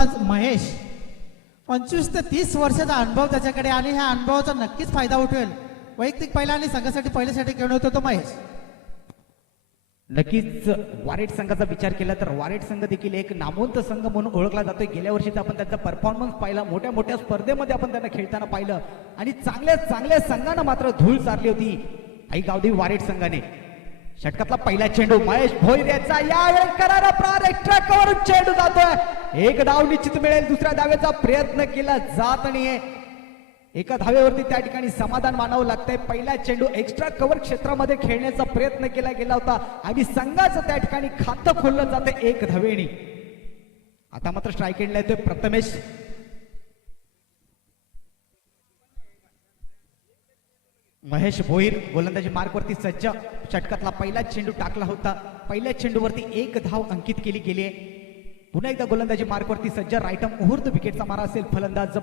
आज महेश 25 ते 30 वर्षाचा अनुभव त्याच्याकडे आणि ह्या अनुभवाचा नक्कीच फायदा उठवेल. वैयक्तिक पहिला आणि संघासाठी पहिल्यासाठी खेळून होतो तो महेश. नक्कीच वारेट संघाचा विचार केला तर वारेट संघ देखील एक नामवंत संघ म्हणून ओळखला जातोय. गेल्या वर्षीचा आपण त्यांचा परफॉर्मन्स पाहिला, मोठ्या मोठ्या स्पर्धेमध्ये आपण त्यांना खेळताना पाहिलं आणि चांगल्या चांगल्या संघांना मात्र धूळ चारली होती आई गावदेवी वारेट संघाने. षटकातला पहिला चेंडू महेश भोईर याचा यावेळी करारा प्रार एक्स्ट्रा कव्हर चेंडू जातोय. एक धाव निश्चित मिळेल. दुसऱ्या धावेचा प्रयत्न केला जात नाहीये. एका धावेवरती त्या ठिकाणी समाधान मानावं लागतंय. पहिला चेंडू एक्स्ट्रा कव्हर क्षेत्रामध्ये खेळण्याचा प्रयत्न केला गेला होता आणि संघाचं त्या ठिकाणी खातं खोललं जातं एक धावेनी. आता मात्र स्ट्राईक एंडला येतोय प्रथमेश. महेश भोईर गोलंदाजी मार्कवरती सज्ज. षटकातला पहिला चेंडू टाकला होता. पहिल्या चेंडूवरती एक धाव अंकित केली गेली आहे. पुन्हा एकदा गोलंदाजी मार्कवरती सज्ज. राईट आर्म मुहूर्त विकेटचा मारा असेल फलंदाज.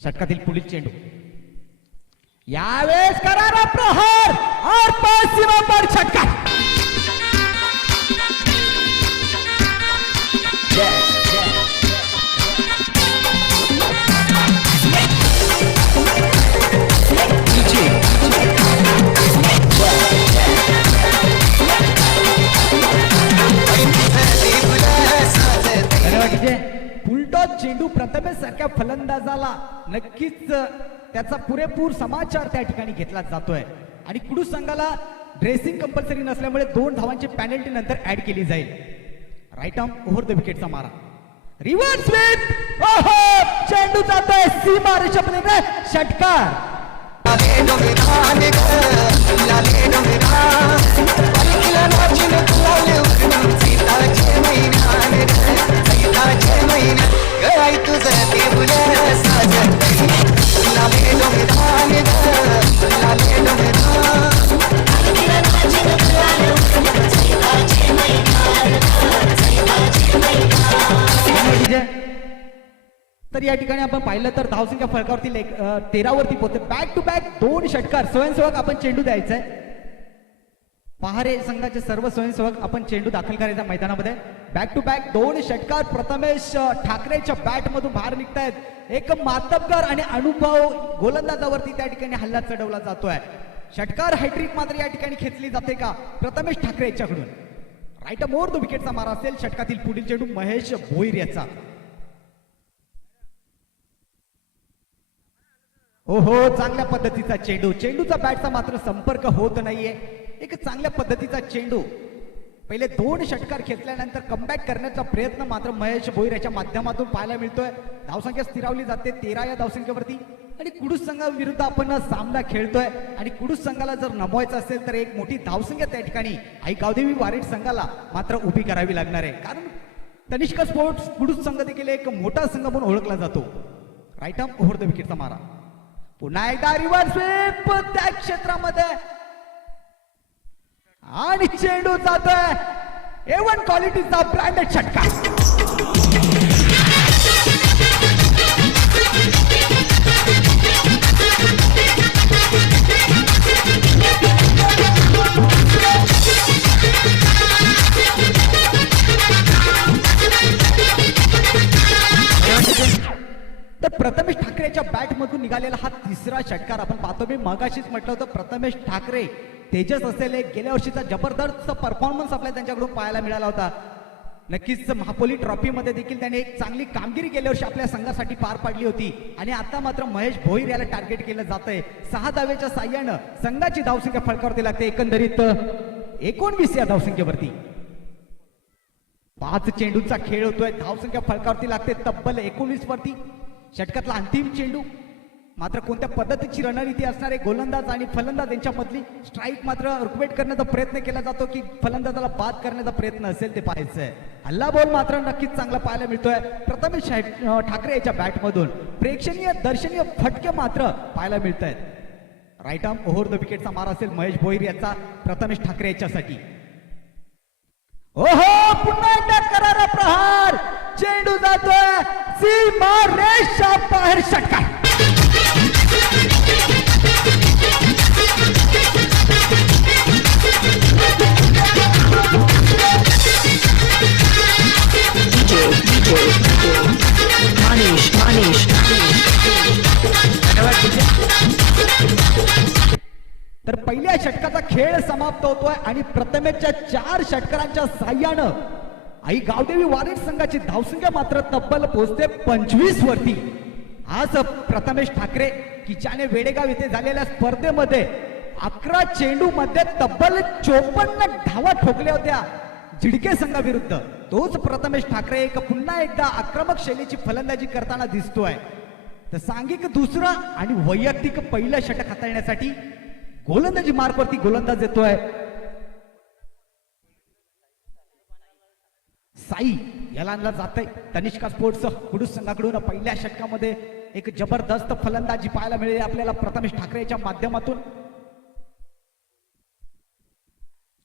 षटकातील पुढील चेंडू यावेळेस करारा प्रहार और पास सीमा पर षटकार. फुलटॉस चेंडू प्रथमेश सारख्या फलंदाजाला नक्कीच त्याचा पुरेपूर समाचार त्या ठिकाणी घेतला जातोय आणि कुडू संघाला ड्रेसिंग कंपल्सरी नसल्यामुळे 2 धावांची पेनल्टी नंतर ऍड केली जाईल. राईट आर्म ओव्हर द विकेटचा मारा. Reverse sweep. ओहो, चेंडू जातोय सीमा रेषेपर्यंत. षटकार. तर या ठिकाणी आपण पाहिलं तर धावसंख्या फलकावरती 13 वरती पोहोचते. बॅक टू बॅक 2 षटकार. स्वयंसेवक आपण चेंडू द्यायचाय. पहारे संघाचे सर्व स्वयंसेवक आपण चेंडू दाखल करायचा मैदानामध्ये. बॅक टू बॅक 2 षटकार प्रथमेश ठाकरेच्या बॅट मधून बाहेर निघतायत. एक मातब्बर आणि अनुभव गोलंदाजावरती त्या ठिकाणी हल्ला चढवला जातोय. षटकार हॅट्रिक मात्र या ठिकाणी खेचली जाते का प्रथमेश ठाकरे याच्याकडून. राईट मोर तो विकेटचा मारा असेल. षटकातील पुढील चेंडू महेश भोईर याचा. ओहो, चांगल्या पद्धतीचा चेंडू. चेंडूचा बॅटचा मात्र संपर्क होत नाहीये. एक चांगल्या पद्धतीचा चेंडू. पहिले 2 षटकार खेचल्यानंतर कमबॅक करण्याचा प्रयत्न मात्र महेश भोईर याच्या माध्यमातून पाहायला मिळतोय. धावसंख्या स्थिरावली जाते 13 या धावसंख्येवरती आणि कुडूस संघाविरुद्ध आपण सामना खेळतोय आणि कुडूस संघाला जर नमवायचं असेल तर एक मोठी धावसंख्या त्या ठिकाणी आई गावदेवी वारेट संघाला मात्र उभी करावी लागणार आहे. कारण तनिष्क स्पोर्ट्स कुडूस संघ देखील एक मोठा संघ म्हणून ओळखला जातो. राईट आर्म ओव्हर द विकेटचा मारा. पुन्हा एकदा रिव्हर्स स्वीप त्या क्षेत्रामध्ये आणि चेंडू जातोय A1 क्वालिटीचा ब्रँडेड षटकार. तर प्रथमेश ठाकरेच्या बॅट मधून निघालेला हा 3रा षटकार आपण पाहतो. मी मगाशीच म्हटलं होतं प्रथमेश ठाकरे तेजस असलेले गेल्या वर्षीचा जबरदस्त परफॉर्मन्स आपल्याला त्यांच्याकडून पाहायला मिळाला होता. नक्कीच महापोली ट्रॉफी मध्ये देखील त्याने एक चांगली कामगिरी गेल्या वर्षी आपल्या संघासाठी पार पाडली होती आणि आता मात्र महेश भोईर याला टार्गेट केलं जातंय. 6 धावेच्या साह्यानं संघाची धावसंख्या फलकावरती लागते. एकंदरीत 19 या धावसंख्येवरती 5 चेंडूंचा खेळ होतोय. धावसंख्या फलकावरती लागते तब्बल 19 वरती. षटकातला अंतिम चेंडू मात्र कोणत्या पद्धतीची रणनीती असणारे गोलंदाज आणि फलंदाज यांच्यामधली स्ट्राईक मात्र रुकवेट करण्याचा प्रयत्न केला जातो की फलंदाजाला बाद करण्याचा प्रयत्न असेल ते पाहायचंय. हल्ला बॉल मात्र नक्कीच चांगला पाहायला मिळतोय प्रथमेश ठाकरे याच्या बॅट मधून. प्रेक्षणीय दर्शनीय फटके मात्र पाहायला मिळत आहेत. राईट आर्म ओव्हर द विकेटचा मारा असेल महेश भोईर याचा प्रथमेश ठाकरे याच्यासाठी. ओहो, पुन्हा एकदा करारा प्रहार. चेंडू जातोय सीमा रेषा बाहेर. षटकार. षटकाचा खेळ समाप्त होतोय आणि प्रथमेशच्या 4 षटकारांच्या साह्यानं आई गावदेवी वारेट संघाची धावसंख्या मात्र तब्बल पोहोचते 25 वरती. आज प्रथमेश ठाकरे की ज्याने वेडेगाव येथे झालेल्या स्पर्धेमध्ये 11 चेंडू मध्ये तब्बल 54 धावा ठोकल्या होत्या झिडके संघाविरुद्ध, तोच प्रथमेश ठाकरे पुन्हा एकदा आक्रमक शैलीची फलंदाजी करताना दिसतोय. तर सांघिक दुसरा आणि वैयक्तिक पहिलं षटक हाताळण्यासाठी गोलंदाजी मार्गवरती गोलंदाज येतोय साई. याला आणला जातंय तनिष्का स्पोर्ट्स कुडूस संघाकडून. पहिल्या षटकामध्ये एक जबरदस्त फलंदाजी पाहायला मिळेल आपल्याला प्रथमेश ठाकरेच्या माध्यमातून.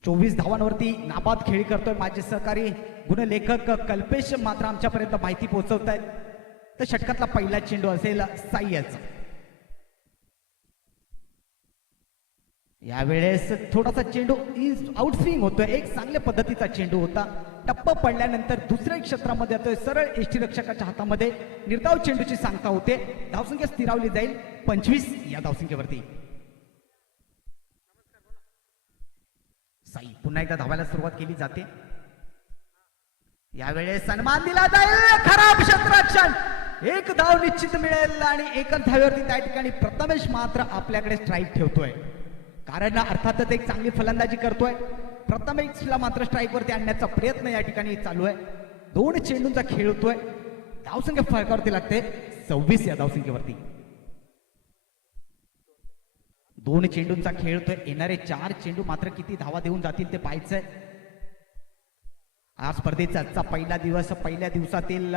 24 धावांवरती नाबाद खेळी करतोय माझे सहकारी गुणलेखक कल्पेश मात्र आमच्यापर्यंत माहिती पोहोचवत आहेत. तर षटकातला पहिला चेंडू असेल साई याचा. यावेळेस थोडासा चेंडू आउट स्विंग होतोय, एक चांगल्या पद्धतीचा चेंडू होता. टप्प पडल्यानंतर दुसऱ्या क्षेत्रामध्ये येतोय, सरळ यष्टीरक्षकाच्या हातामध्ये निर्धाव चेंडूची सांगता होते. धावसंख्या स्थिरावली जाईल 25 या धावसंख्येवरती. साई पुन्हा एकदा धावायला सुरुवात केली जाते. यावेळेस सन्मान दिला जाईल. खराब क्षेत्ररक्षण, एक धाव निश्चित मिळेल आणि एकच धावेवरती त्या ठिकाणी प्रथमेश मात्र आपल्याकडे स्ट्राईक ठेवतोय. कारण अर्थातच एक चांगली फलंदाजी करतोय. प्रथमेशला मात्र स्ट्राईक वरती आणण्याचा प्रयत्न या ठिकाणी चालू आहे. 2 चेंडूंचा खेळ होतोय. धावसंख्या फरकावरती लागते 26 या धावसंख्येवरती. 2 चेंडूंचा खेळ होतोय. येणारे 4 चेंडू मात्र किती धावा देऊन जातील ते पाहायचंय. आज स्पर्धेचा आजचा पहिला दिवस, पहिल्या दिवसातील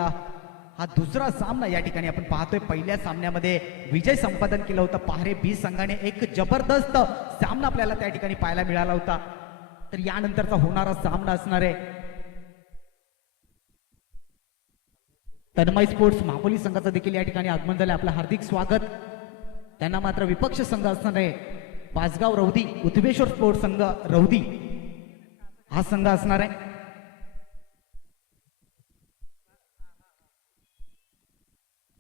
हा दुसरा सामना या ठिकाणी आपण पाहतोय. पहिल्या सामन्यामध्ये विजय संपादन केलं होतं पहारे बी संघाने. एक जबरदस्त सामना आपल्याला त्या ठिकाणी पाहायला मिळाला होता. तर यानंतरचा होणारा सामना असणार आहे तन्मय स्पोर्ट्स महापोली संघाचं देखील या ठिकाणी आगमन झालं. आपलं हार्दिक स्वागत. त्यांना मात्र विपक्ष संघ असणार आहे पाचगाव रौदी, उथबेश्वर स्पोर्ट्स संघ रौदी हा संघ असणार आहे.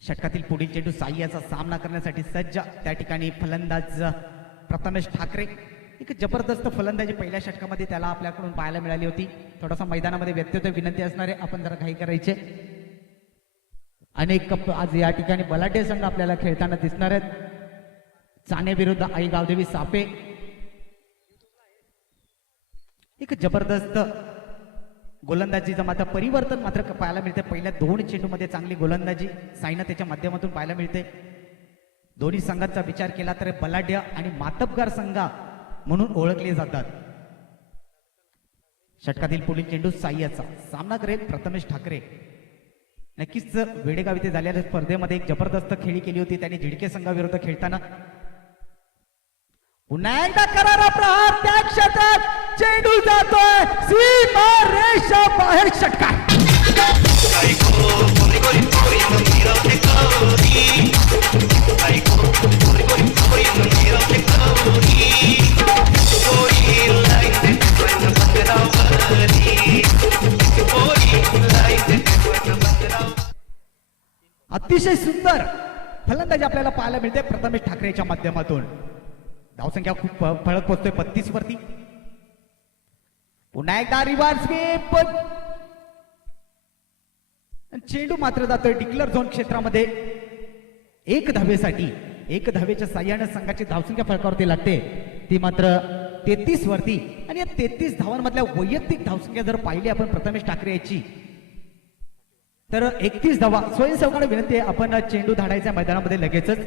षटकातील पुढील चेंडू साई याचा सामना करण्यासाठी सज्ज त्या ठिकाणी फलंदाज प्रथमेश ठाकरे. एक जबरदस्त फलंदाजी पहिल्या षटकामध्ये त्याला आपल्याकडून पाहायला मिळाली होती. थोडासा मैदानामध्ये व्यत्यय विनंती असणारे, आपण जरा घाई करायचे. अनेक आज या ठिकाणी बलाढ्य संघ आपल्याला खेळताना दिसणार आहेत. चाणे विरुद्ध आई गावदेवी सापे. एक जबरदस्त गोलंदाजीचं मात्र परिवर्तन मात्र पाहायला मिळते. पहिल्या 2 चेंडूमध्ये चांगली गोलंदाजी साईना त्याच्या माध्यमातून पाहायला मिळते. दोन्ही संघाचा विचार केला तर बलाढ्य आणि मातबगार संघ म्हणून ओळखले जातात. षटकातील पुढील चेंडू साई याचा सामना करेल प्रथमेश ठाकरे. नक्कीच वेडेगाव इथे झालेल्या स्पर्धेमध्ये एक जबरदस्त खेळी केली होती त्यांनी झिडके संघाविरुद्ध खेळताना. पुन्हा एकदा करारा प्रहार त्या क्षेत्रात चेंडू जातोय सीमा रेषा बाहेर. षटकार अतिशय सुंदर फलंदाजी आपल्याला पाहायला मिळते प्रथमेश ठाकरेच्या माध्यमातून. धावसंख्या खूप फळक पोहोचतोय 32 वरती. पुन्हा एकदा रिव्हर्स स्वीप. चेंडू मात्र जातोय डिक्लर झोन क्षेत्रामध्ये 1 धावेसाठी. 1 धावेच्या साह्याने संघाची धावसंख्या फळकावरती लागते ती मात्र 33 वरती. आणि या 33 धावांमधल्या वैयक्तिक धावसंख्या जर पाहिली आपण प्रथमेश ठाकरे याची तर 31 धावा. स्वयंसेवकांना विनंती आहे आपण चेंडू धाडायचा मैदानामध्ये लगेचच.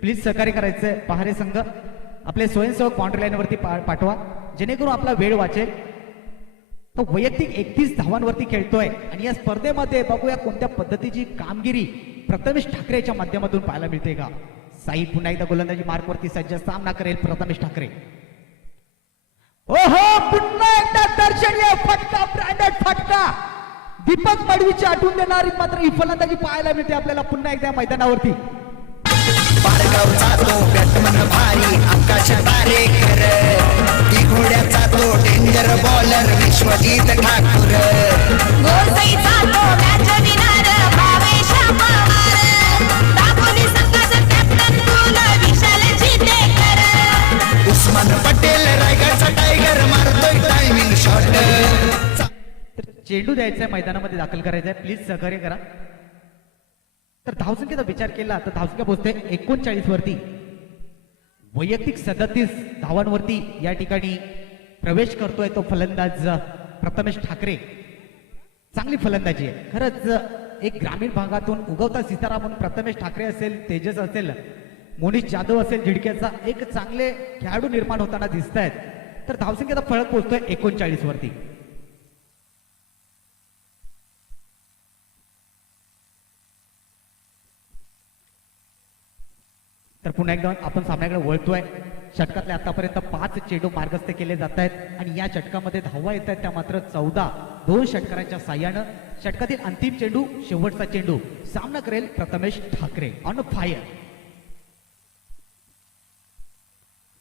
प्लीज सहकार्य करायचंय पहारे संघ. आपले स्वयंसेवक बाउंड्री लाईन वरती पाठवा जेणेकरून आपला वेळ वाचेल. तो वैयक्तिक 31 धावांवरती खेळतोय आणि या स्पर्धेमध्ये बघूया कोणत्या पद्धतीची कामगिरी प्रथमेश ठाकरेच्या माध्यमातून पाहायला मिळते का. साई पुन्हा एकदा गोलंदाजी मार्कवरती सज्ज सामना करेल प्रथमेश ठाकरे. ओहो पुन्हा एकदा दर्शनीय फटका, ब्रँडेड फटका. दीपक मडवीची आठवण देणारी मात्र ही फलंदाजी पाहायला मिळते आपल्याला पुन्हा एकदा मैदानावरती. पारगावचा तो बॅट्समन भारी आकाश तारेकर, घोड्याचा तो डेंजर बॉलर विश्वजित ठाकूर, गोरसईचा तो मॅच विनर भावेश पवार, दापोली संघाचा कॅप्टन कुल विशाल चितेकर, उस्मान पटेल चेंडू द्यायचा आहे, मैदानामध्ये दाखल करायचा आहे, प्लीज सहकार्य करा. तर धावसंख्येचा विचार केला तर धावसंख्या पोहोचते 39 वरती. वैयक्तिक 37 धावांवरती या ठिकाणी प्रवेश करतोय तो फलंदाज प्रथमेश ठाकरे. चांगली फलंदाजी आहे खरंच. एक ग्रामीण भागातून उगवता सितारा म्हणून प्रथमेश ठाकरे असेल, तेजस असेल, मोनिश जाधव असेल, झिडक्याचा एक चांगले खेळाडू निर्माण होताना दिसत आहेत. तर धावसंख्येचा फरक पोहोचतोय 39 वरती. तर पुन्हा एकदा आपण सामन्याकडे वळतोय. षटकातले आतापर्यंत 5 चेंडू मार्गस्थ केले जात आहेत आणि या षटकामध्ये धावा येत आहेत त्या मात्र 14. 2 षटकारांच्या साह्यानं षटकातील अंतिम चेंडू, शेवटचा चेंडू सामना करेल प्रथमेश ठाकरे ऑन फायर.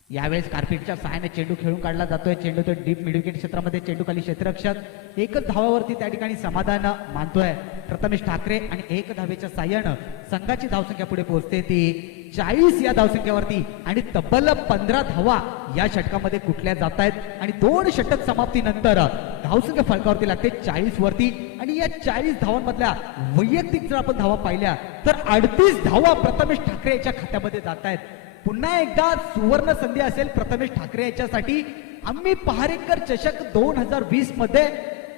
यावेळेस कार्पेटच्या सहाय्याने चेंडू खेळून काढला जातोय. चेंडू तो डीप मिडविकेट क्षेत्रामध्ये, चेंडू खाली क्षेत्ररक्षक एकच धावावरती त्या ठिकाणी समाधान मानतोय प्रथमेश ठाकरे आणि 1 धावेच्या साह्यानं संघाची धावसंख्या पुढे पोहोचते ती 40 या धावसंख्येवरती आणि तब्बल 15 धावा या षटकामध्ये कुठल्या जात आहेत आणि 2 षटक समाप्तीनंतर धावसंख्या फलकावरती लागते 40 वरती. आणि या 40 धावांमधल्या वैयक्तिक जर आपण धावा पाहिल्या तर 38 धावा प्रथमेश ठाकरे याच्या खात्यामध्ये जात आहेत. पुन्हा एकदा सुवर्ण संधी असेल प्रथमेश ठाकरे याच्यासाठी. आम्ही पहारेकर चषक 2020 मध्ये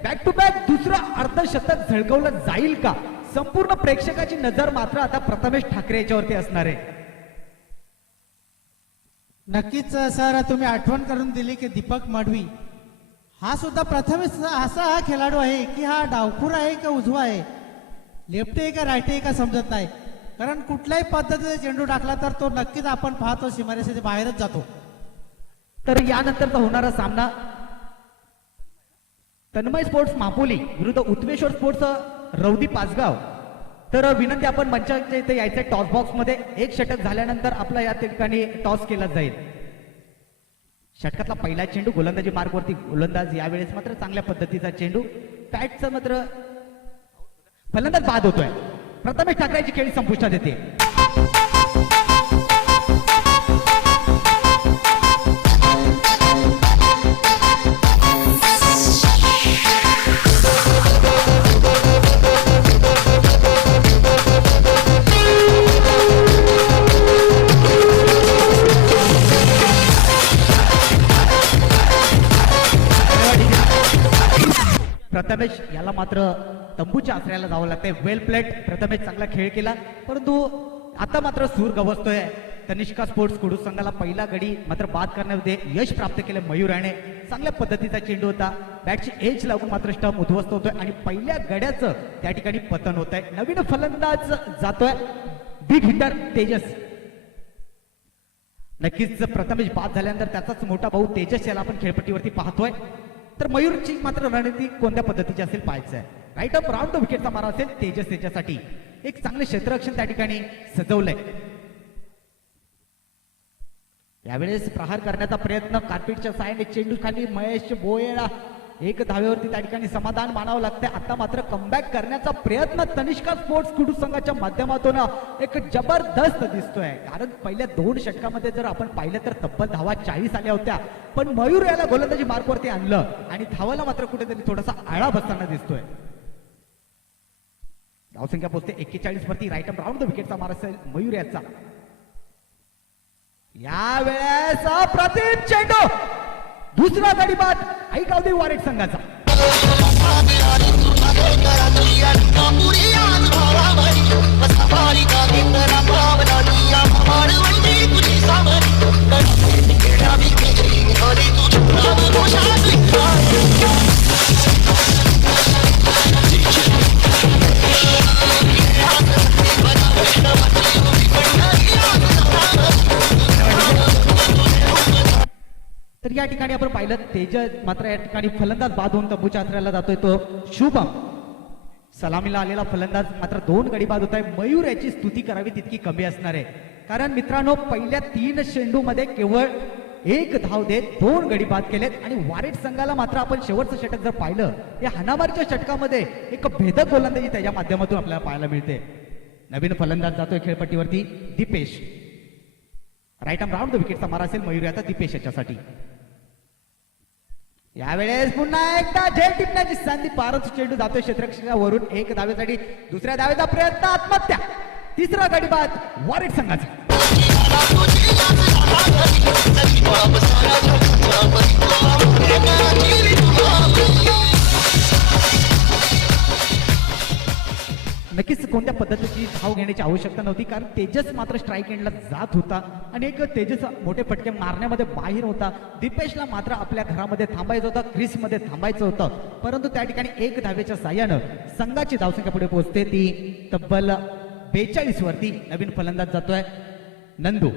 बॅक टू बॅक दुसरं अर्धशतक झळकवलं जाईल का? संपूर्ण प्रेक्षकाची नजर मात्र आता प्रथमेश ठाकरे याच्यावरती असणार आहे. नक्कीच सर, तुम्ही आठवण करून दिली की दीपक मडवी हा सुद्धा प्रथमेश असा हा खेळाडू आहे की हा डावखुर आहे का उजवा आहे, लेफ्ट आहे का राईट आहे का समजत नाही. कारण कुठल्याही पद्धतीने चेंडू टाकला तर तो नक्कीच आपण पाहतो सीमारेषेच्या बाहेरच जातो. तर यानंतरचा होणारा सामना तन्मय स्पोर्ट्स मापोली विरुद्ध उत्वेश्वर स्पोर्ट्स रौदी पाचगाव. तर विनंती, आपण मंचाच्या इथे यायचंय टॉस बॉक्स मध्ये. 1 षटक झाल्यानंतर आपला या ठिकाणी टॉस केला जाईल. षटकातला पहिला चेंडू गोलंदाजी मार्गवरती, गोलंदाज यावेळेस मात्र चांगल्या पद्धतीचा चेंडू, पॅटचा मात्र फलंदाज बाद होतोय. प्रथमेश ठाकरेची खेळी संपुष्टात येते. प्रथमेश याला मात्र तंबूच्या आश्रयाला जावं लागतंय. वेल प्लेट. प्रथमेश चांगला खेळ केला परंतु आता मात्र सूर गवसतोय. तनिष्का स्पोर्ट्स कुडू संघाला पहिला गडी मात्र बाद करण्यामध्ये यश प्राप्त केलं मयूर याने. चांगल्या पद्धतीचा चेंडू होता. बॅटची एज लागून मात्र स्टंप उद्ध्वस्त होतोय आणि पहिल्या गड्याचं त्या ठिकाणी पतन होत आहे. नवीन फलंदाज जातोय बिग हिटर तेजस. नक्कीच प्रथमेश बाद झाल्यानंतर त्याचाच मोठा भाऊ तेजस याला आपण खेळपट्टीवरती पाहतोय. तर मयूरची मात्र रणनीती कोणत्या पद्धतीची असेल पाहायचं आहे. राईट अप राऊंड द विकेटचा मारा असेल तेजस त्याच्यासाठी. एक चांगले क्षेत्ररक्षण त्या ठिकाणी सजवलंय. यावेळेस प्रहार करण्याचा प्रयत्न कार्पेटच्या साहाय्याने, चेंडू खाली महेश बोयेला 1 धावेवरती त्या ठिकाणी समाधान मानावं लागतंय. आता मात्र कमबॅक करण्याचा प्रयत्न तनिष्का स्पोर्ट्स कुडू संघाच्या माध्यमातून एक जबरदस्त दिसतोय. कारण पहिल्या 2 षटकामध्ये जर आपण पाहिलं तर तब्बल धावा 40 आल्या होत्या, पण मयूर याला गोलंदाजी मार्गवरती आणलं आणि धावाला मात्र कुठेतरी थोडासा आळा बसताना दिसतोय. धावसंख्या पोहोचते 41 वरती. राईट अप राऊंड द विकेटचा मार असेल मयूर याचा. यावेळेस अप्रतिम चेंडू, दुसरा गडी बाद ऐकावदी वारेट संघाचा. तर या ठिकाणी आपण पाहिलं तेजस मात्र या ठिकाणी फलंदाज बाद होऊन तंबूच्या आश्रयाला जातोय तो शुभम. सलामीला आलेला फलंदाज मात्र 2 गडी बाद होत आहे. मयूर याची स्तुती करावी तितकी कमी असणार आहे. कारण मित्रांनो पहिल्या 3 चेंडू मध्ये केवळ 1 धाव देत 2 गडी बाद केलेत आणि वारेट संघाला मात्र आपण शेवटचं षटक जर पाहिलं या हाणामारीच्या षटकामध्ये एक भेदक गोलंदाजी त्याच्या माध्यमातून आपल्याला पाहायला मिळते. नवीन फलंदाज जातोय खेळपट्टीवरती Deepesh. Right arm round the विकेटचा मारा असेल मयूर याचा दीपेश याच्यासाठी. यावेळेस पुन्हा एकदा झेल टिपण्याची संधी, पारच चेंडू जातोय क्षेत्ररक्षकावरून एक धावेसाठी, दुसऱ्या धावेचा प्रयत्न, आत्महत्या. तिसरा गडी बाद वॉरिट संघाचा. नक्कीच कोणत्या पद्धतीची धाव घेण्याची आवश्यकता नव्हती, कारण तेजस मात्र स्ट्राईक एंडला जात होता आणि एक तेजस मोठे फटके मारण्यामध्ये बाहेर होता. दीपेशला मात्र आपल्या घरामध्ये थांबायचं होतं, क्रिसमध्ये थांबायचं होतं, परंतु त्या ठिकाणी एक धावेच्या साह्यानं संघाची धावसंख्या पुढे पोहोचते ती तब्बल 42 वरती. नवीन फलंदाज जातोय Nandu.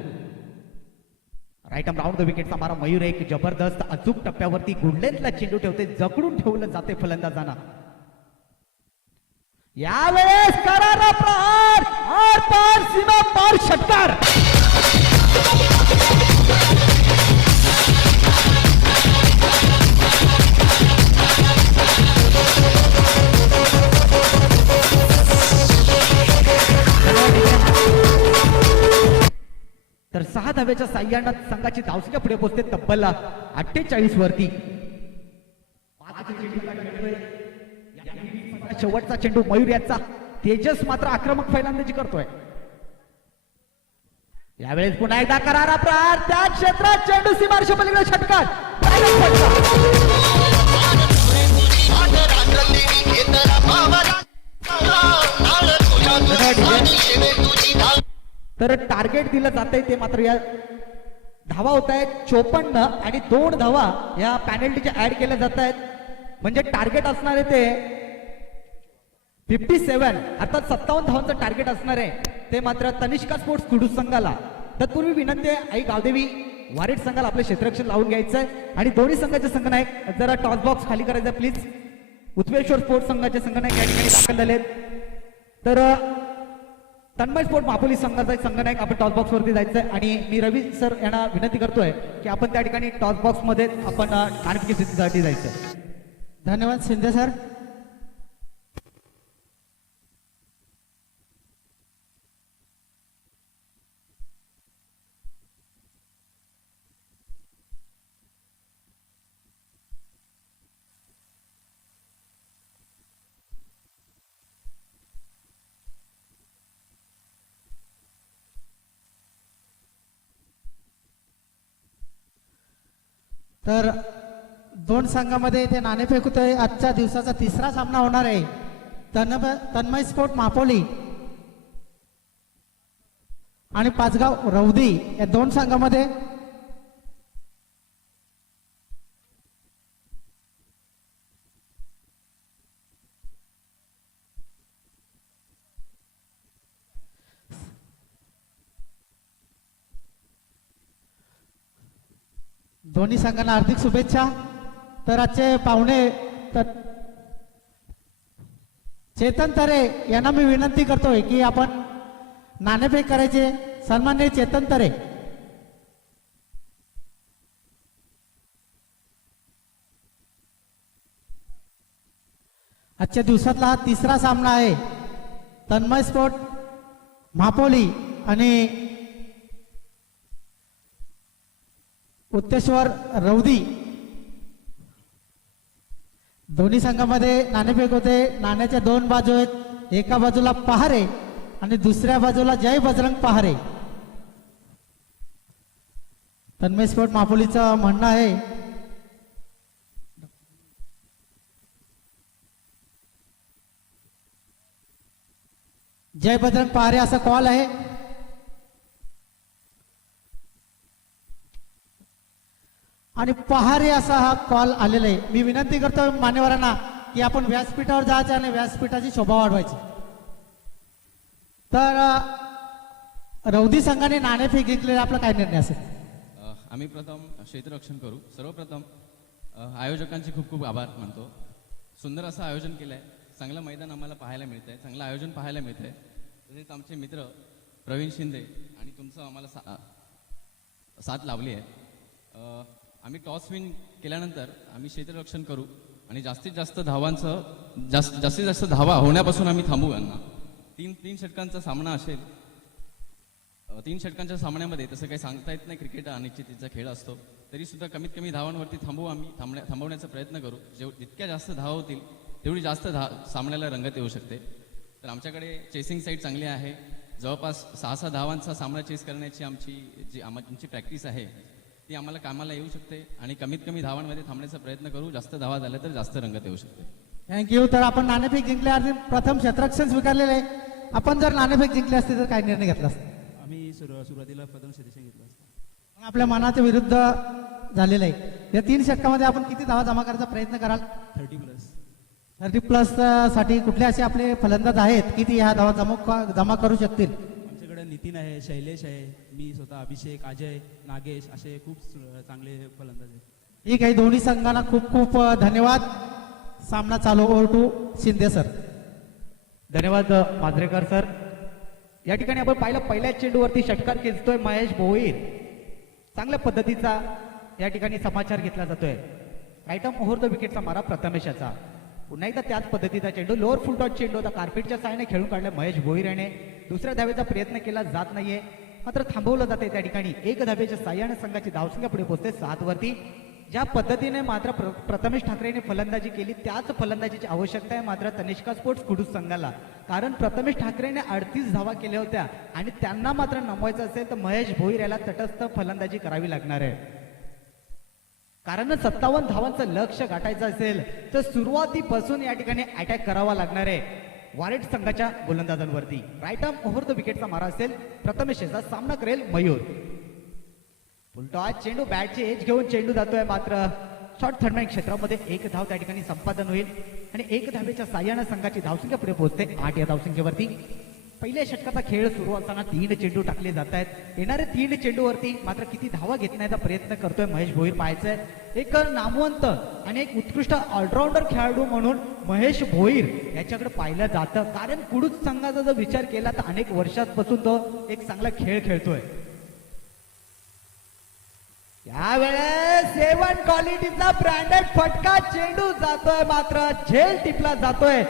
Right arm round the विकेटचा मारा मयूर एक जबरदस्त अचूक टप्प्यावरती गुडलेंथला चेंडू ठेवते, जकडून ठेवलं जाते फलंदाजांना. यावेळेस करारा प्रहार, आर पार सीमा पार षटकार. तर 6 धावेच्या साह्यानं संघाची धावसंख्या पुढे पोहोचते तब्बल 48 वरती. शेवटचा चेंडू मयूर याचा, तेजस मात्र आक्रमक फलंदाजी करतोय. यावेळेस पुन्हा एकदा करारा प्रहार, त्या क्षेत्रात चेंडू सीमारेषे पलीकडे षटकार. तर टार्गेट दिलं जातंय ते मात्र या धावा होत आहेत 54 आणि 2 धावा या पॅनल्टीच्या ऍड केल्या जात आहेत, म्हणजे टार्गेट असणार आहे ते 57 अर्थात 57 धावांचं टार्गेट असणार आहे ते मात्र तनिष्का स्पोर्ट्स कुडूस संघाला. तत्पूर्वी विनंती आहे आई गावदेवी वारेट संघाला आपलं क्षेत्ररक्षण लावून घ्यायचंय आणि दोन्ही संघाचे संघनायक जरा टॉस बॉक्स खाली करायचा प्लीज. उत्वेश्वर स्पोर्ट्स संघाचे संघनायक या ठिकाणी दाखल झालेत. तर तन्मय स्पोर्ट मापोली संघाचा संघनायक आपण टॉस बॉक्स वरती जायचंय आणि मी रवी सर यांना विनंती करतोय की आपण त्या ठिकाणी टॉस बॉक्स मध्ये आपण नाणेफेकी स्थितीसाठी जायचंय. धन्यवाद शिंदे सर. तर दोन संघामध्ये इथे नाणेफेक होतोय. आजच्या दिवसाचा तिसरा सामना होणार आहे तन्मय स्पोर्ट मापोली आणि पाचगाव रौदी या दोन संघामध्ये. दोन्ही संघांना हार्दिक शुभेच्छा. तर आजचे पाहुणे चेतन तरे यांना मी विनंती करतोय की आपण नाणेफेक करायचे. सन्माननीय चेतन तरे. आजच्या दिवसातला हा तिसरा सामना आहे तन्मय स्पोर्ट मापोली आणि उत्तेश्वर रौदी. दोन्ही संघामध्ये नाणेफेक होते. नाण्याच्या दोन बाजू आहेत. एका बाजूला पहारे आणि दुसऱ्या बाजूला जय बजरंग पहारे. तन्मय स्पोर्ट मापोलीचं म्हणणं आहे जय बजरंग पहारे असा कॉल आहे. आणि पहारे असा हा कॉल आलेला आहे. मी विनंती करतो मान्यवरांना की आपण व्यासपीठावर जायचं आणि व्यासपीठाची शोभा वाढवायची. तर रौदी संघाने नाणेफेक जिंकलेला आपला काय निर्णय असेल? आम्ही प्रथम क्षेत्ररक्षण करू. सर्वप्रथम आयोजकांचे खूप खूप आभार मानतो. सुंदर असं आयोजन केलं आहे. चांगलं मैदान आम्हाला पाहायला मिळतं आहे. चांगलं आयोजन पाहायला मिळतं आहे. तसेच आमचे मित्र प्रवीण शिंदे आणि तुमचं आम्हाला साथ लावली आहे. आम्ही टॉस विन केल्यानंतर आम्ही क्षेत्ररक्षण करू आणि जास्तीत जास्त जास्तीत जास्त धावा होण्यापासून आम्ही थांबू यांना. तीन षटकांचा सामना असेल. 3 षटकांच्या सामन्यामध्ये तसं काही सांगता येत नाही, क्रिकेट हा अनिश्चिततेचा खेळ असतो. तरी सुद्धा कमीत कमी धावांवरती आम्ही थांबवण्याचा प्रयत्न करू. जितक्या जास्त धावा होतील तेवढी जास्त सामन्याला रंगत येऊ शकते. तर आमच्याकडे चेसिंग साईड चांगली आहे. जवळपास 6-6 धावांचा सामना चेस करण्याची आमची प्रॅक्टिस आहे ती आम्हाला कामाला येऊ शकते आणि कमीत कमी धावांमध्ये थांबण्याचा प्रयत्न करू. जास्त धावा झाल्या तर जास्त रंगत येऊ शकते. थँक्यू. तर आपण नाणेफेक जिंकले आणि प्रथम क्षेत्ररक्षण स्वीकारलेले आहे. आपण जर नाणेफेक जिंकले असते तर काय निर्णय घेतला असता? आम्ही सुरुवातीला प्रथम क्षेत्ररक्षण घेतलं असतं. आपल्या मनाच्या विरुद्ध झालेलं आहे. या 3 षटकामध्ये आपण किती धावा जमा करायचा प्रयत्न कराल? 30+ साठी कुठले असे आपले फलंदाज आहेत की ती ह्या धावा जमा करू शकतील? आमच्याकडे नितीन आहे, शैलेश आहे, मी स्वतः, अभिषेक, अजय, नागेश असे खूप चांगले फलंदाज आहेत. ठीक आहे. दोन्ही संघांना खूप खूप धन्यवाद. सामना चालू. Over to Shinde sir. धन्यवाद मांजरेकर सर. या ठिकाणी आपण पाहिलं पहिल्या चेंडूवरती षटकार खेचतोय महेश भोईर. चांगल्या पद्धतीचा या ठिकाणी समाचार घेतला जातोय. राईटम ओव्हर द विकेटचा मारा प्रथमेशाचा. पुन्हा एकदा त्याच पद्धतीचा चेंडू लोअर फुल टॉच चेंडू होता. कार्पेटच्या साहाय्याने खेळून काढला महेश भोईर याने. दुसऱ्या धावेचा प्रयत्न केला जात नाहीये, मात्र थांबवलं जाते त्या ठिकाणी. 1 धावेच्या साहाय्याने संघाची धावसंख्या पुढे पोहोचते 7 वरती. ज्या पद्धतीने मात्र प्रथमेश ठाकरेने फलंदाजी केली त्याच फलंदाजीची आवश्यकता आहे मात्र तनिष्का स्पोर्ट्स कुडूस संघाला. कारण प्रथमेश ठाकरेने 38 धावा केल्या होत्या आणि त्यांना मात्र नमवायचं असेल तर महेश भोईर याला तटस्थ फलंदाजी करावी लागणार आहे. कारण 57 धावांचं लक्ष्य गाठायचं असेल तर सुरुवातीपासून या ठिकाणी अटॅक करावा लागणार आहे वारेट संघाच्या गोलंदाजांवरती. राईट आर्म ओव्हर द विकेटचा मारा असेल प्रथमेशचा. सामना करेल मयूर. फुलटॉस चेंडू बॅटची एज घेऊन चेंडू जातोय मात्र शॉर्ट थर्डमॅन क्षेत्रामध्ये 1 धाव त्या ठिकाणी संपादन होईल आणि 1 धावेच्या साह्याने संघाची धावसंख्या पुढे पोहोचते 8 या धावसंख्येवरती. पहिल्या षटकाचा खेळ सुरू असताना 3 चेंडू टाकले जात आहेत. येणारे 3 चेंडूवरती मात्र किती धावा घेण्याचा प्रयत्न करतोय महेश भोईर पाहायचंय. एक नामवंत आणि एक उत्कृष्ट ऑलराऊंडर खेळाडू म्हणून महेश भोईर याच्याकडे पाहिलं जातं. कारण कुडूच संघाचा जर विचार केला तर अनेक वर्षांपासून तो एक चांगला खेळ खेळतोय. यावेळेस 7 क्वालिटीचा ब्रँडेड फटका चेंडू जातोय मात्र झेल टिपला जातोय.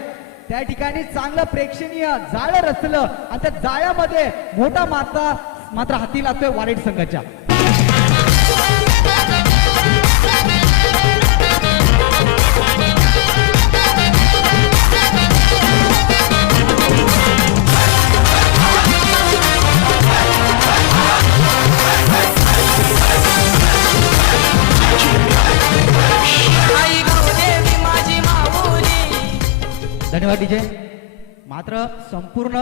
त्या ठिकाणी चांगलं प्रेक्षणीय जाळं रचलं आणि त्या जाळ्यामध्ये मोठा मात्र हाती लागतोय वारेट संघाच्या. आई गौदेवी माझी माऊली. धन्यवाद डीजे. मात्र संपूर्ण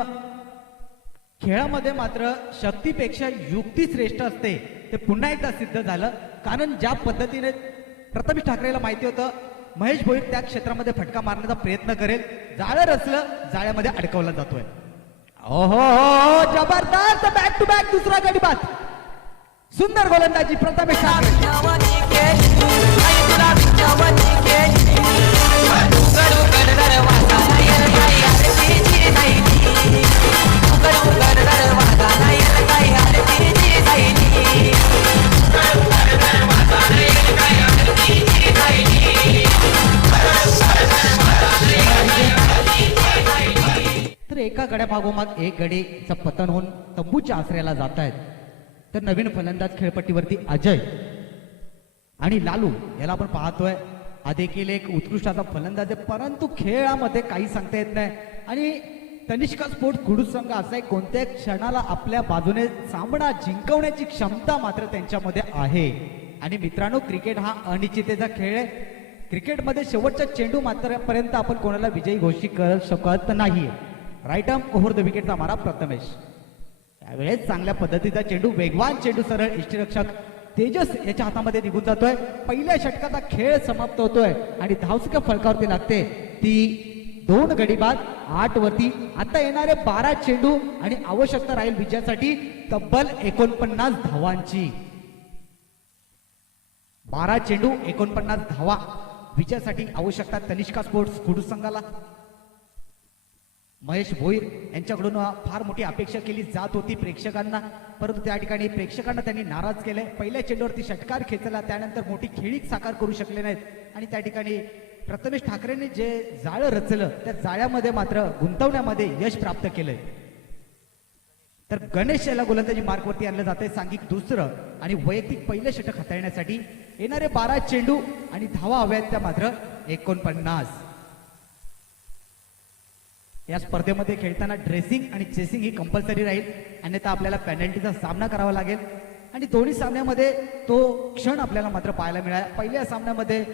खेळामध्ये मात्र शक्तीपेक्षा युक्ती श्रेष्ठ असते ते पुन्हा एकदा सिद्ध झालं. कारण ज्या पद्धतीने प्रथमेश ठाकरेला माहिती होतं महेश भोईर त्या क्षेत्रामध्ये फटका मारण्याचा प्रयत्न करेल. जाळं रचलं, जाळ्यामध्ये अडकवला जातोय. ओहो जबरदस्त बॅक टू बॅक दुसरा गडी बाद. सुंदर गोलंदाजी प्रथमेश ठाकरे. विज्ञावनी केली आई तुला विज्ञावनी केली. उघड उघड दरवाजा नाही काही आरतीची जाईली. उघड उघड दरवाजा नाही काही आरतीची जाईली. उघड उघड दरवाजा नाही काही आरतीची जाईली. तर एका गड्यामागोमाग एक गडीचं पतन होऊन तंबूच्या आसऱ्याला जात आहेत. तर नवीन फलंदाज खेळपट्टीवरती अजय आणि लालू याला आपण पाहतोय. हा देखील एक उत्कृष्ट असा फलंदाज आहे परंतु खेळामध्ये काही सांगता येत नाही. आणि तनिष्का स्पोर्ट्स कुडूस संघ असा एक कोणत्याही क्षणाला आपल्या बाजूने सामना जिंकवण्याची क्षमता मात्र त्यांच्यामध्ये आहे. आणि मित्रांनो क्रिकेट हा अनिश्चिततेचा खेळ आहे. क्रिकेटमध्ये शेवटच्या चेंडू मात्र पर्यंत आपण कोणाला विजयी घोषित करू शकत नाही. राईट आर्म ओव्हर द विकेटचा मारा प्रथमेश. त्यावेळेस चांगल्या पद्धतीचा चेंडू वेगवान चेंडू सरळ इष्टरक्षक तेजस याच्या हातामध्ये निघून जातोय. पहिल्या षटकाचा खेळ समाप्त होतोय आणि धावसंख्या फलकावरती लागते ती 2 गडी बाद 8 वरती. आता येणारे 12 चेंडू आणि आवश्यकता राहील विजयासाठी तब्बल 49 धावांची. 12 चेंडू 49 धावा विजयासाठी आवश्यकता तनिष्का स्पोर्ट्स कुडूस संघाला. महेश भोईर यांच्याकडून फार मोठी अपेक्षा केली जात होती प्रेक्षकांना परंतु त्या ठिकाणी प्रेक्षकांना त्यांनी नाराज केलंय. पहिल्या चेंडूवरती षटकार खेचला त्यानंतर मोठी खेळी साकार करू शकले नाहीत आणि त्या ठिकाणी प्रथमेश ठाकरेंनी जे जाळं रचलं त्या जाळ्यामध्ये मात्र गुंतवण्यामध्ये यश प्राप्त केलंय. तर गणेश याला गोलंदाजी मार्कवरती आणलं जाते सांघिक दुसरं आणि वैयक्तिक पहिलं षटक हाताळण्यासाठी येणारे 12 चेंडू आणि धावा हव्यात त्या मात्र 49. या स्पर्धेमध्ये खेळताना ड्रेसिंग आणि चेसिंग ही कंपल्सरी राहील, अन्यथा आपल्याला पेनल्टीचा सामना करावा लागेल. आणि दोन्ही सामन्यामध्ये तो क्षण आपल्याला मात्र पाहायला मिळाला. पहिल्या सामन्यामध्ये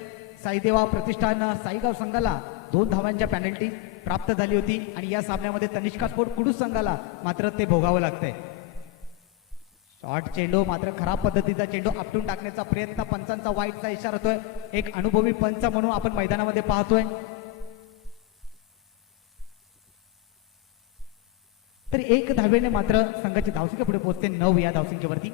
साईदेवा प्रतिष्ठान साईगाव संघाला 2 धावांच्या पेनल्टी प्राप्त झाली होती आणि या सामन्यामध्ये तनिष्का स्पोर्ट कुडूस संघाला मात्र ते भोगावं लागतंय. शॉर्ट चेंडू मात्र खराब पद्धतीचा चेंडू आपटून टाकण्याचा प्रयत्न, पंचांचा वाईटचा इशारा होतोय. एक अनुभवी पंच म्हणून आपण मैदानामध्ये पाहतोय. तर 1 धावेने मात्र संघाची धावसंख्या पुढे पोहोचते 9 या धावसंख्येवरती.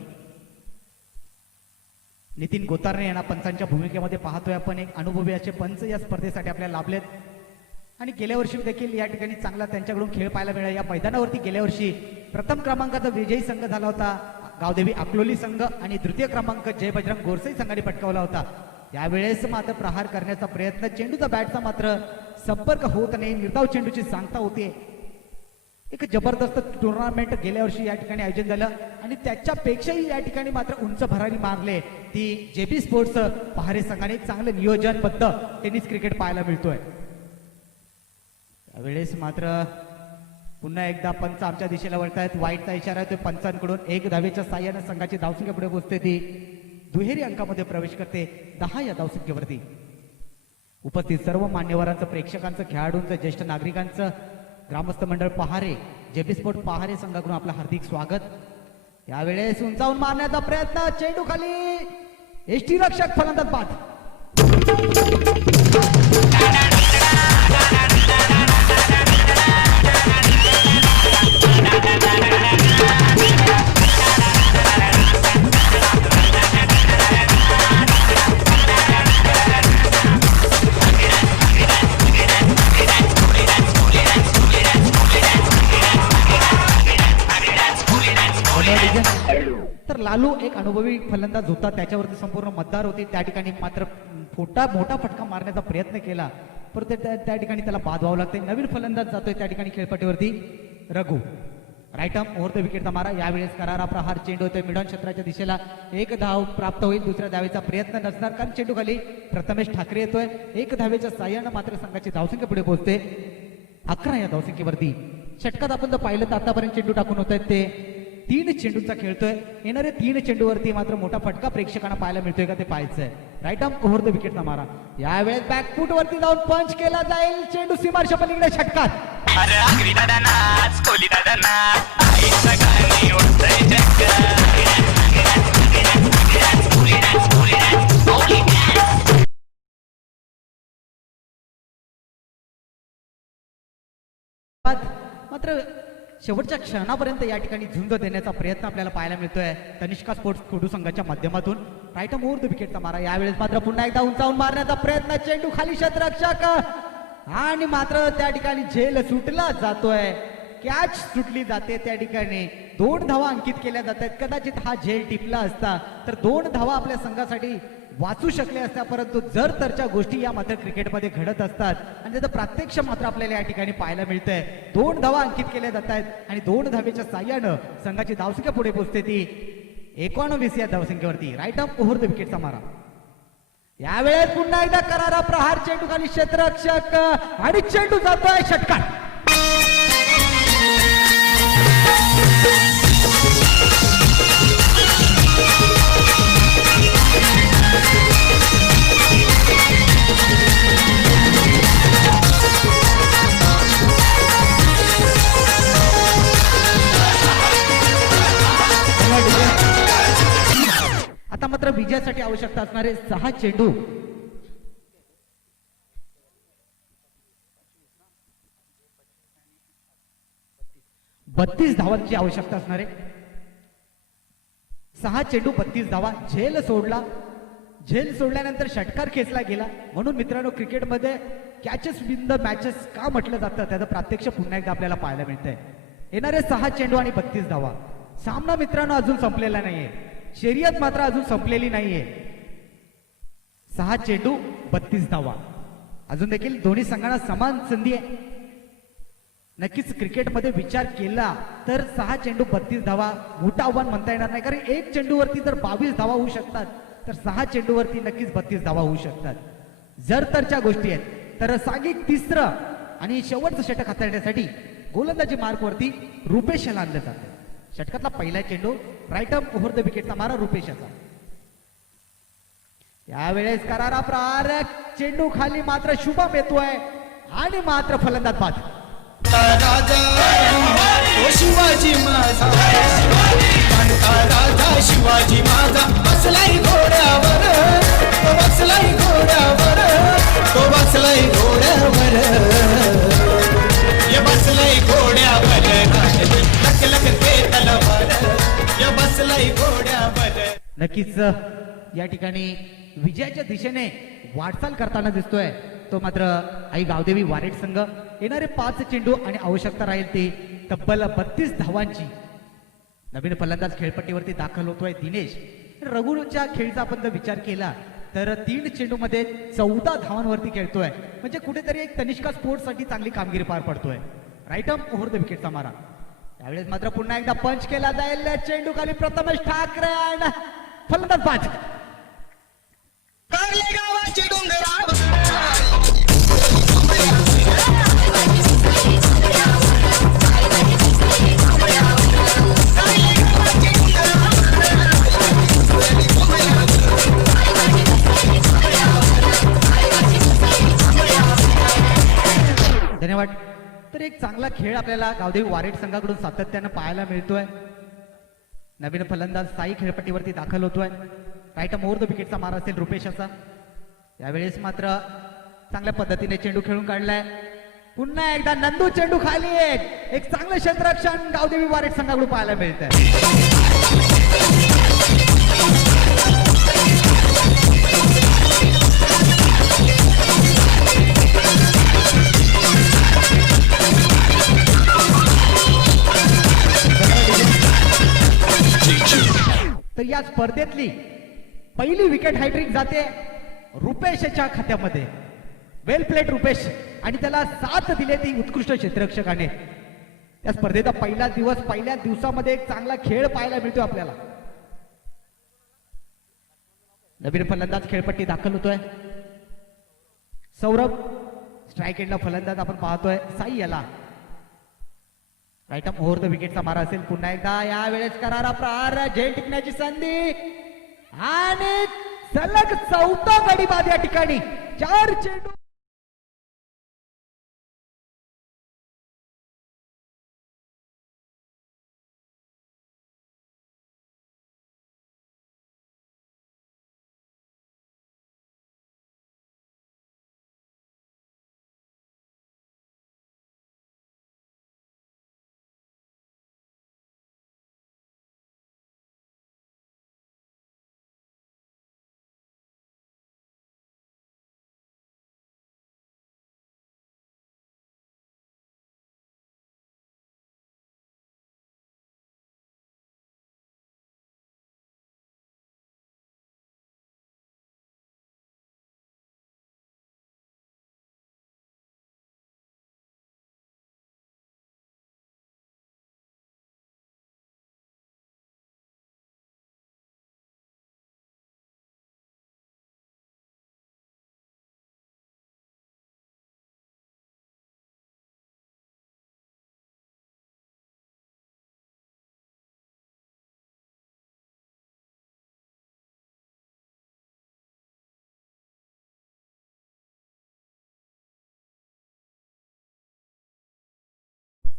नितीन गोतारणे यांना पंचांच्या भूमिकेमध्ये पाहतोय आपण. एक अनुभवी असे पंच या स्पर्धेसाठी आपल्याला लाभलेत आणि गेल्या वर्षी देखील या ठिकाणी चांगला त्यांच्याकडून खेळ पाहायला मिळाला. या मैदानावरती गेल्या वर्षी प्रथम क्रमांकाचा विजयी संघ झाला होता गावदेवी अकलोली संघ आणि द्वितीय क्रमांक जय बजरंग गोरसई संघाने पटकावला होता. यावेळेस मात्र प्रहार करण्याचा प्रयत्न, चेंडूचा बॅटचा मात्र संपर्क होत नाही, निर्धाव चेंडूची सांगता होते. एक जबरदस्त टुर्नामेंट गेल्या वर्षी या ठिकाणी आयोजन झालं आणि त्याच्यापेक्षाही या ठिकाणी मात्र उंच भरारी मारले ती जेबी स्पोर्ट्स पहारे संघाने. चांगलं नियोजनबद्ध टेनिस क्रिकेट पाहायला मिळतोय. त्यावेळेस मात्र पुन्हा एकदा पंच आमच्या दिशेला वळतायत. वाईटचा इशारा येतोय पंचांकडून. 1 धावेच्या साह्याने संघाची धावसंख्या पुढे पोहोचते, ती दुहेरी अंकामध्ये प्रवेश करते 10 या धावसंख्येवरती. उपस्थित सर्व मान्यवरांचं, प्रेक्षकांचं, खेळाडूंचं, ज्येष्ठ नागरिकांचं, ग्रामस्थ मंडळ पहारे, जेबी स्पोर्ट पहारे संघाकडून आपलं हार्दिक स्वागत. यावेळेस उंचावून मारण्याचा प्रयत्न, चेंडू खाली, एष्टी रक्षक फलंदाज बाद. तर लालू एक अनुभवी फलंदाज होता, त्याच्यावरती संपूर्ण मतदार होते. त्या ठिकाणी मात्र मोठा फटका मारण्याचा प्रयत्न केला, परंतु त्या ठिकाणी त्याला बाद व्हावं लागते. नवीन फलंदाज जातोय त्या ठिकाणी खेळपट्टीवरती, Raghu. Right arm over the विकेटचा मारा. यावेळेस करारा प्रहार चेंडू होतोय मिडॉन क्षेत्राच्या दिशेला. 1 धाव प्राप्त होईल, दुसऱ्या धावेचा प्रयत्न नसणार कारण चेंडू खाली प्रथमेश ठाकरे येतोय. 1 धावेच्या साह्यानं मात्र संघाची धावसंख्या पुढे पोहोचते 11 या धावसंख्येवरती. षटकात आपण जर पाहिलं तर आतापर्यंत चेंडू टाकून होत आहेत ते 3 चेंडूचा खेळतोय. येणारे 3 चेंडूवरती मात्र मोठा फटका प्रेक्षकांना पाहायला मिळतोय का ते पाहायचंय. राईट आर्म ओव्हर द विकेटचा मारा. यावेळेस बॅकफूट वरती जाऊन पंच केला जाईल, चेंडू सीमारच्या पलीकडे षटकात. मात्र शेवटच्या क्षणापर्यंत या ठिकाणी झुंज देण्याचा प्रयत्न आपल्याला पाहायला मिळतोय तनिष्का स्पोर्ट्स कुडू संघाच्या माध्यमातून. राईट आर्म ओव्हर द विकेटचा मारा. यावेळेस मात्र पुन्हा एकदा उंचावून मारण्याचा प्रयत्न, चेंडू खाली क्षेत्ररक्षक आणि मात्र त्या ठिकाणी झेल सुटला जातोय, कॅच सुटली जाते. त्या ठिकाणी 2 धावा अंकित केल्या जात आहेत. कदाचित हा झेल टिपला असता तर 2 धावा आपल्या संघासाठी वाचू शकले असत्या, परंतु जर तरच्या गोष्टी या मात्र क्रिकेटमध्ये घडत असतात आणि त्याचं प्रत्यक्ष मात्र आपल्याला या ठिकाणी पाहायला मिळतंय. 2 धावा अंकित केल्या जात आहेत आणि 2 धावेच्या साह्यानं संघाची धावसंख्या पुढे पोहोचते ती 19 या धावसंख्येवरती. राईट आर्म ओव्हर द विकेटचा मारा. यावेळेस पुन्हा एकदा करारा प्रहार, चेंडू खाली क्षेत्ररक्षक आणि चेंडू जातोय षटकात. आता मात्र विजयासाठी आवश्यकता असणारे 6 चेंडू 32 धावांची आवश्यकता असणारे 6 चेंडू 32 धावा. झेल सोडला, झेल सोडल्यानंतर षटकार खेचला गेला. म्हणून मित्रांनो क्रिकेटमध्ये कॅचेस विन द मॅचेस का म्हटलं जातं त्याचं प्रत्यक्ष पुन्हा एकदा आपल्याला पाहायला मिळतंय. येणारे 6 चेंडू आणि 32 धावा. सामना मित्रांनो अजून संपलेला नाहीये, शर्यत मात्र अजून संपलेली नाहीये. 6 चेंडू 32 धावा. अजून देखील दोन्ही संघांना समान संधी आहे. नक्कीच क्रिकेटमध्ये विचार केला तर 6 चेंडू 32 धावा मोठं आव्हान म्हणता येणार नाही, कारण एक चेंडूवरती जर 22 धावा होऊ शकतात तर 6 चेंडूवरती नक्कीच 32 धावा होऊ शकतात. जर तरच्या गोष्टी आहेत तर सांघिक तिसरं आणि शेवटचं षटक हाताळण्यासाठी गोलंदाजी मार्कवरती रुपेशला आणलं जातं. षटकातला पहिला चेंडू राईट अप ओव्हर द विकेटचा मारा रुपेशाचा. यावेळेस करारा प्रहार, चेंडू खाली मात्र शुभम येतोय आणि मात्र फलंदाज बाद. राजा ओ शिवाजी माझा, राजा शिवाजी माझा बसलाय घोड्यावर, तो बसलाय घोड्यावर, तो बसलाय घोड्यावर, ये बसलाय घोड्यावर, लक लक ते तलवार, ये बसलाय घोड्यावर. नक्कीच या ठिकाणी विजयाच्या दिशेने वाटचाल करताना दिसतोय तो मात्र आई गावदेवी वारेट संघ. येणारे 5 चेंडू आणि आवश्यकता राहील ती तब्बल 32 धावांची. नवीन फलंदाज खेळपट्टीवरती दाखल होतोय दिनेश. रघुच्या खेळीचा आपण जर विचार केला तर 3 चेंडू मध्ये 14 धावांवरती खेळतोय, म्हणजे कुठेतरी एक तनिष्का स्पोर्ट्स साठी चांगली कामगिरी पार पडतोय. राईट अप ओव्हर द विकेटचा मारा. त्यावेळेस मात्र पुन्हा एकदा पंच केला जाईल. चेंडू खाली प्रथमेश ठाकरे आणि फलंदाज बाद. कारले गावाचे डोंगरावर धन्यवाद. तर एक चांगला खेळ आपल्याला गावदेवी वारेट संघाकडून सातत्यानं पाहायला मिळतोय. नवीन फलंदाज साई खेळपट्टीवरती दाखल होतोय. राईट अप ओव्हर द विकेटचा मारा असेल रुपेशाचा. यावेळेस मात्र चांगल्या पद्धतीने चेंडू खेळून काढलाय. पुन्हा एकदा नंदू चेंडू खाली एक चांगलं क्षेत्ररक्षण गावदेवी वारेट संघाकडून पाहायला मिळत आहे. तर या स्पर्धेतली पहिली विकेट हायट्रिक जाते रुपेशच्या खात्यामध्ये. वेल प्लेट रुपेश, आणि त्याला साथ दिले ती उत्कृष्ट क्षेत्ररक्षकाने. या स्पर्धेचा पहिला दिवस, पहिल्या दिवसामध्ये एक चांगला खेळ पाहायला मिळतो आपल्याला. नवीन फलंदाज खेळपट्टी दाखल होतोय सौरभ. स्ट्राईक एंडला फलंदाज आपण पाहतोय साई याला. राईट अप ओव्हर द विकेटचा मारा असेल पुन्हा एकदा. यावेळेस करारा प्रहार, झेल टिकण्याची संधी आणि सलग 4था गडी बाद या ठिकाणी. 4 चेंडू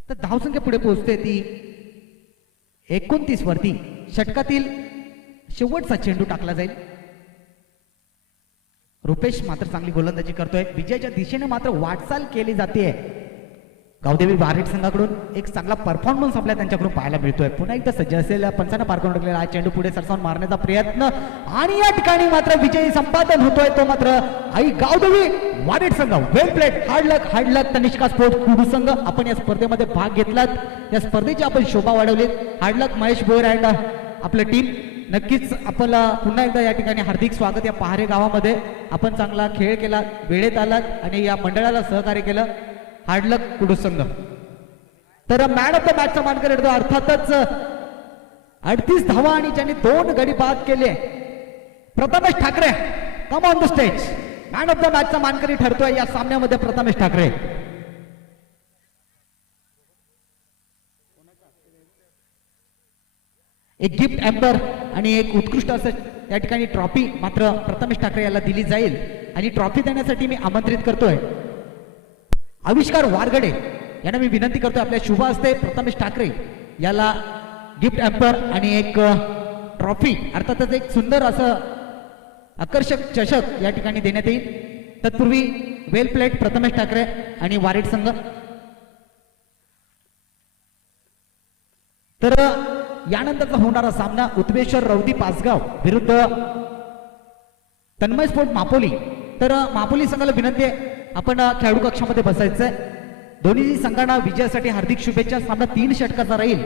तर धावसंख्या पुढे पोहोचते ती 29 वरती. षटकातील शेवटचा चेंडू टाकला जाईल. रुपेश मात्र चांगली गोलंदाजी करतोय. विजयाच्या दिशेने मात्र वाटचाल केली जाते. गावदेवी वारेट संघाकडून एक चांगला परफॉर्मन्स आपल्याला त्यांच्याकडून पाहायला मिळतोय. पुन्हा एकदा सज्ज असलेल्या पंचांना पार करून टाकलेला हा चेंडू पुढे सरसावून मारण्याचा प्रयत्न आणि या ठिकाणी मात्र विजयी संपादन होतोय तो मात्र आई गावदेवी वारेट संघ. वेल प्लेट. हार्ड लक तनिष्का स्पोर्ट्स कुडू संघ. आपण या स्पर्धेमध्ये भाग घेतलात. या स्पर्धेची आपण शोभा वाढवली. Hard luck Mahesh Bhoyar and आपलं टीम. नक्कीच आपल्याला पुन्हा एकदा या ठिकाणी हार्दिक स्वागत. या पहारे गावामध्ये आपण चांगला खेळ केला, वेळेत आलात आणि या मंडळाला सहकार्य केलं. हार्ड लक कुडू संघ. तर मॅन ऑफ द मॅचचा मानकरी ठरतो अर्थातच 38 धावा आणि ज्यांनी 2 गडी बाद केले Prathamesh Thackeray come on the stage. Man of the मॅचचा मानकरी ठरतोय या सामन्यामध्ये प्रथमेश ठाकरे. एक गिफ्ट एम्बर आणि एक उत्कृष्ट असं या ठिकाणी ट्रॉफी मात्र प्रथमेश ठाकरे याला दिली जाईल आणि ट्रॉफी देण्यासाठी मी आमंत्रित करतोय आविष्कार वारगडे यांना मी विनंती करतोय आपल्या शुभ हस्ते प्रथमेश ठाकरे याला गिफ्ट एम्पर आणि एक ट्रॉफी अर्थातच एक सुंदर असं आकर्षक चषक या ठिकाणी देण्यात येईल. तत्पूर्वी वेल प्लेट प्रथमेश ठाकरे आणि वारेट संघ. तर यानंतरचा होणारा सामना उत्मेश्वर रौदी पासगाव विरुद्ध तन्मय स्पोर्ट मापोली. तर मापोली संघाला विनंती आहे आपण खेळाडू कक्षामध्ये बसायचंय. दोन्ही संघांना विजयासाठी हार्दिक शुभेच्छा. सामना 3 षटकाचा राहील.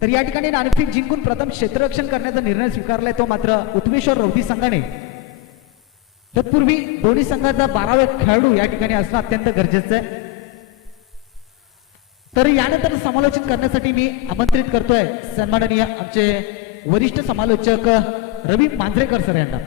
तर या ठिकाणी नाणेफेक जिंकून प्रथम क्षेत्ररक्षण करण्याचा निर्णय स्वीकारलाय तो मात्र उत्मेश्वर रौदी संघाने. तत्पूर्वी दोन्ही संघाचा 12वे खेळाडू या ठिकाणी असणं अत्यंत गरजेचं आहे. तर यानंतर समालोचन करण्यासाठी मी आमंत्रित करतोय सन्माननीय आमचे वरिष्ठ समालोचक रवी मांजरेकर सर यांना.